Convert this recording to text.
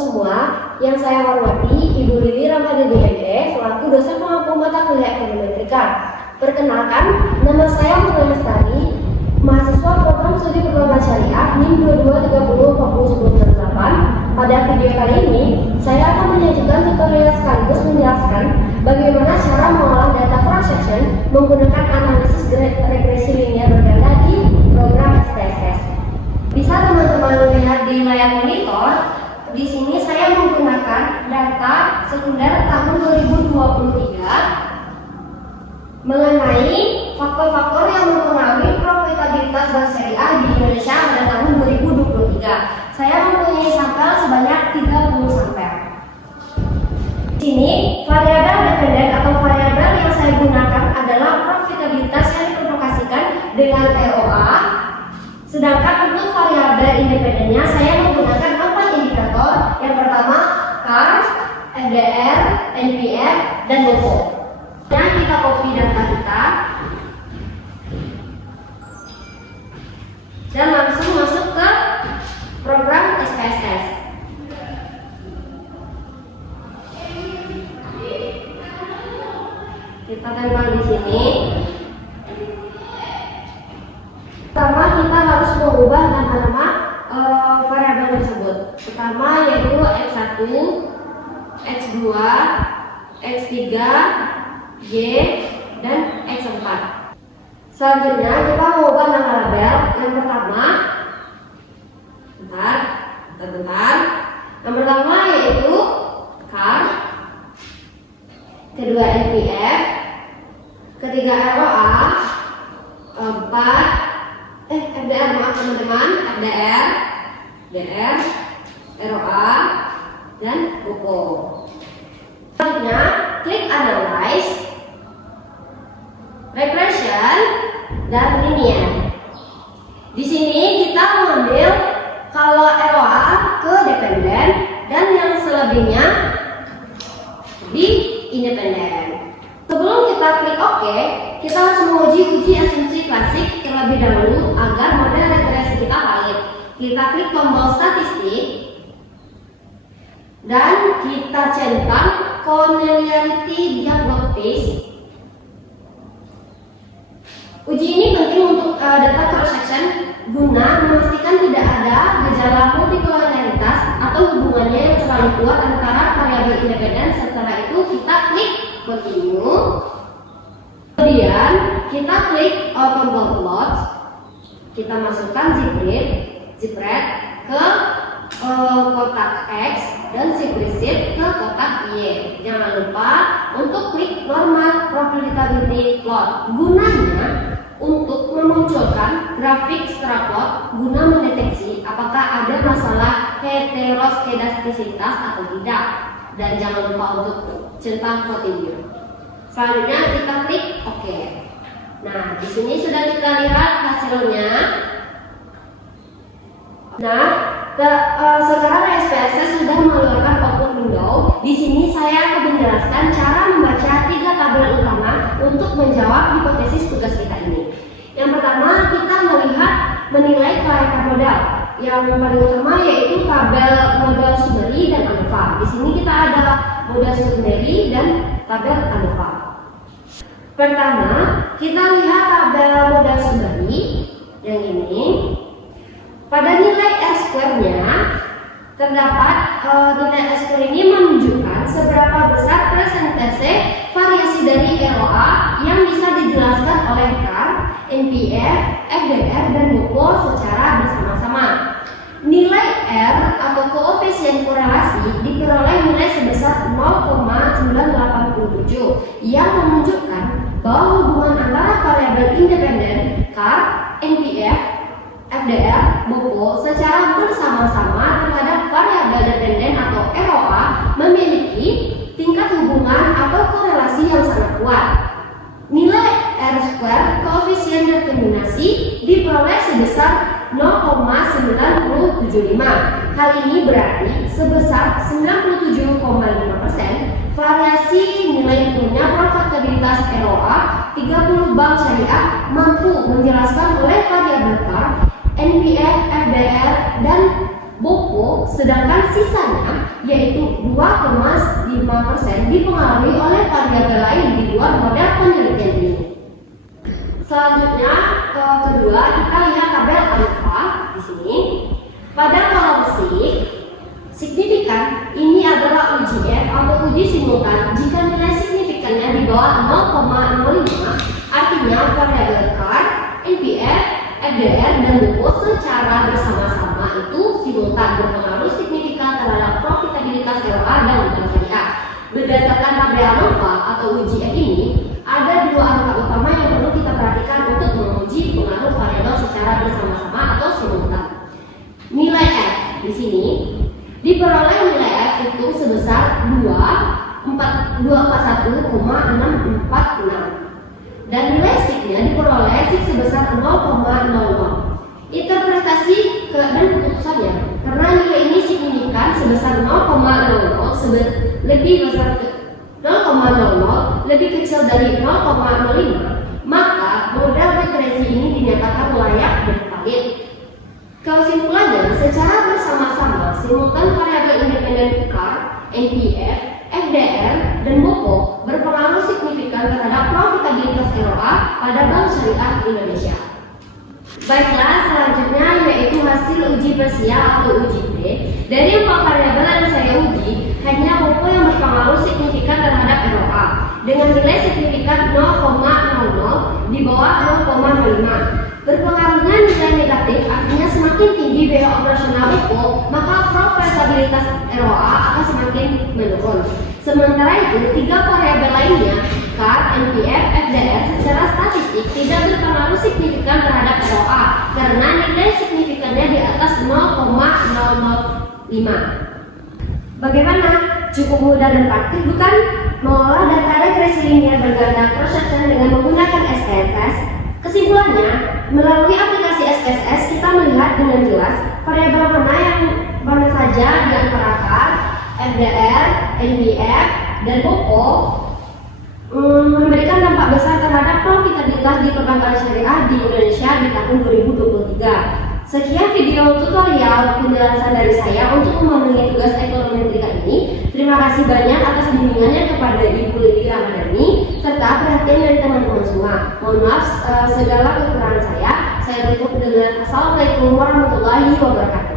semua, yang saya hormati Ibu Lili Ramadhani DME selaku dosen pengampu mata kuliah ekonometrika. Perkenalkan, nama saya Munawar Lestari, mahasiswa program studi perbankan syariah NIM 22304068. Pada video kali ini, saya akan menyajikan tutorial sekaligus menjelaskan bagaimana cara mengolah data cross-section menggunakan analisis regresi linear berganda di program SPSS. Bisa teman-teman lihat di layar monitor. Di sini saya menggunakan data sekunder tahun 2023 mengenai faktor-faktor yang mempengaruhi profitabilitas bank syariah di Indonesia pada tahun 2023. Saya mempunyai sampel sebanyak 30 sampel. Di sini variabel dependen atau variabel yang saya gunakan adalah profitabilitas yang diprovokasikan dengan ROA. Sedangkan untuk variabel independennya saya menggunakan 4 indikator. Yang pertama CAR, FDR, NPF, dan BOPO. Yang kita copy data kita dan langsung masuk ke program SPSS. Kita tempel di sini. Pertama kita harus mengubah nama-nama variabel tersebut. Pertama yaitu X1, X2, X3, Y, dan X4. Selanjutnya kita mengubah nama label. Yang pertama, yang pertama yaitu CAR, kedua NPF, ketiga ROA, keempat FDR, maaf teman-teman, FDR, DR, ROA, dan BOPO. Selanjutnya, klik Analyze, Regression, dan Linear. Di sini kita mengambil kalau ROA ke dependen dan yang selebihnya di independen. Sebelum kita klik OK, kita harus menguji asumsi klasik terlebih dahulu agar model regresi kita valid. Kita klik tombol statistik dan kita centang connelliarity diagnostics. Uji ini penting untuk data cross-section guna memastikan tidak ada gejala multikolonialitas atau hubungannya yang terlalu kuat antara variabel independen. Setelah itu kita klik continue. Kemudian kita klik tombol plot. Kita masukkan zipred ke kotak X dan simplicit ke kotak Y. Jangan lupa untuk klik normal profitability plot. Gunanya untuk memunculkan grafik secara plot guna mendeteksi apakah ada masalah heteroskedastisitas atau tidak. Dan jangan lupa untuk centang continue. Selanjutnya kita klik OK. Nah, di sini sudah kita lihat hasilnya. Nah, sekarang SPSS sudah mengeluarkan output window. Di sini saya akan menjelaskan cara membaca 3 tabel utama untuk menjawab hipotesis tugas kita ini. Yang pertama, kita menilai kelayakan modal. Yang paling utama yaitu tabel modal summary dan ANOVA. Di sini kita ada modal summary dan tabel ANOVA. Pertama, kita lihat tabel modal summary yang ini. Pada nilai R-square-nya terdapat nilai R-square ini menunjukkan seberapa besar persentase variasi dari ROA yang bisa dijelaskan oleh CAR, NPF, FDR, dan BOPO secara bersama-sama. Nilai R atau koefisien korelasi diperoleh nilai sebesar 0,987 yang menunjukkan bahwa hubungan antara variabel independen CAR, NPF, FDR, BOPO secara bersama-sama terhadap variabel dependen atau ROA memiliki tingkat hubungan atau korelasi yang sangat kuat. Nilai R-square koefisien determinasi diperoleh sebesar 0,975. Hal ini berarti sebesar 97,5% variasi nilai turunnya profitabilitas ROA 30 bank syariah mampu menjelaskan oleh variabel CAR, NPF, FDR, dan BOPO, sedangkan sisanya yaitu 2,5% dipengaruhi oleh variabel lain di luar model penelitian ini. Selanjutnya, kedua kita lihat tabel alfa di sini. Pada kolom C, signifikan ini adalah uji F atau uji simultan jika nilai signifikannya di bawah 0,05, artinya variabel CAR, NPF, FDR, dan BOPO secara bersama-sama itu simultan berpengaruh signifikan terhadap profitabilitas ROA dan utang syariah. Berdasarkan tabel alfa atau uji F ini, ada dua angka utama yang perlu kita perhatikan untuk menguji pengaruh variabel secara bersama-sama atau simultan. Nilai F di sini diperoleh nilai F itu sebesar 241,646 dan nilai SIG-nya diperoleh SIG sebesar 0,00. Interpretasi dan keputusannya, karena nilai ini signifikan sebesar 0,00 lebih besar 0,00 lebih kecil dari 0,05, maka model regresi ini dinyatakan layak dan valid. Kesimpulannya, secara bersama-sama simultan variabel independen CAR, NPF, FDR, dan BOPO berpengaruh signifikan terhadap profitabilitas ROA pada Bank Syariah Indonesia. Baiklah, selanjutnya yaitu hasil uji parsial atau uji P. Dari 4 variabel yang saya uji, hanya BOPO yang berpengaruh signifikan terhadap ROA dengan nilai signifikan 0,00 di bawah 0,05. Berpengaruhnya nilai negatif, artinya semakin tinggi biaya operasional BOPO, maka profitabilitas ROA akan semakin menurun. Sementara itu, 3 variabel lainnya, CAR, NPF, FDR, secara statistik tidak berpengaruh signifikan terhadap ROA karena nilai signifikannya di atas 0,005. Bagaimana? Cukup mudah dan praktis, bukan? Mengolah data regresi linier berganda cross section dengan menggunakan SPSS. Kesimpulannya, melalui aplikasi SPSS kita melihat dengan jelas variabel mana saja di antara CAR, FDR, NPF, dan BOPO memberikan dampak besar terhadap profitabilitas di perbankan syariah di Indonesia di tahun 2023. Sekian video tutorial penjelasan dari saya untuk memenuhi tugas ekonometri ini. Terima kasih banyak atas bimbingannya kepada Ibu Lili Ramadhani serta perhatian dari teman-teman semua. Mohon maaf segala kekurangan saya. Saya tutup dengan Assalamualaikum warahmatullahi wabarakatuh.